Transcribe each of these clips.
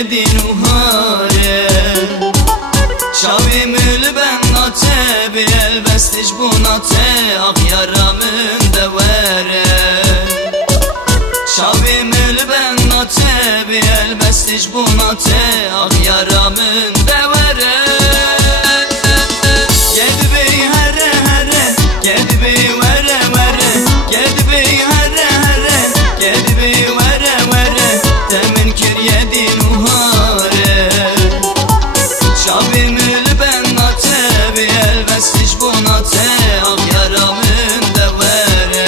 Yedin uhare Şavimül ben nate bir elbestiş bu nate ak yaramın devere Şavimül ben nate bir elbestiş bu nate ak yaramın devere Gedbi here here gedbi vere vere gedbi here here gedbi vere vere Demin kir yedin Şavimül ben nate bir elbestiş bu nate ak yaramın devere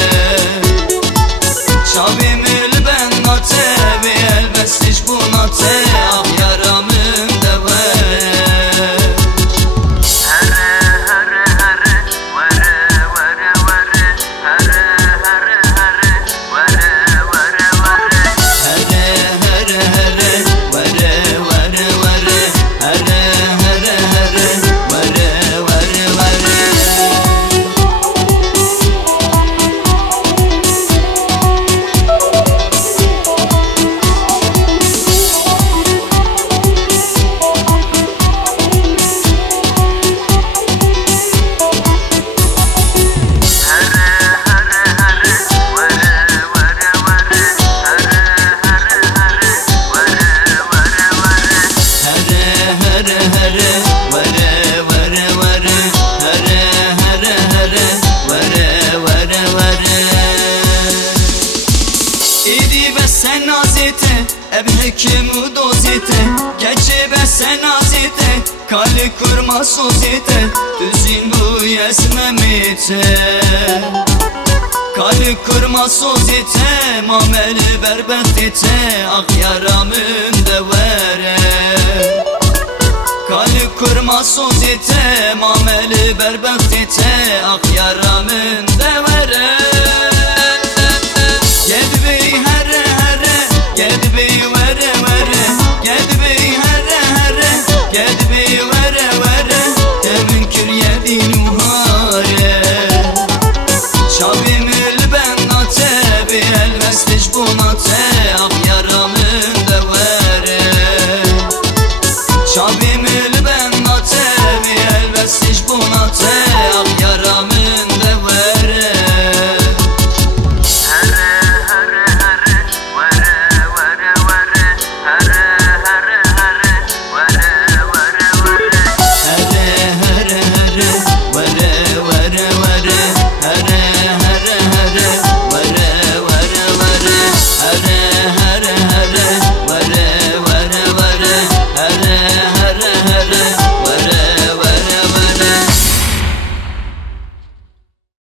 Şavimül ben nate bir elbestiş bu nate ak yaramın devere Sen azite, eb hükümü dozite Geçibe sen azite, kali kurma sozite Düzün bu yesmemite Kali kurma sozite, mameli berbetite Ak yaramın devere Kali kurma sozite, mameli berbetite Ak yaramın devere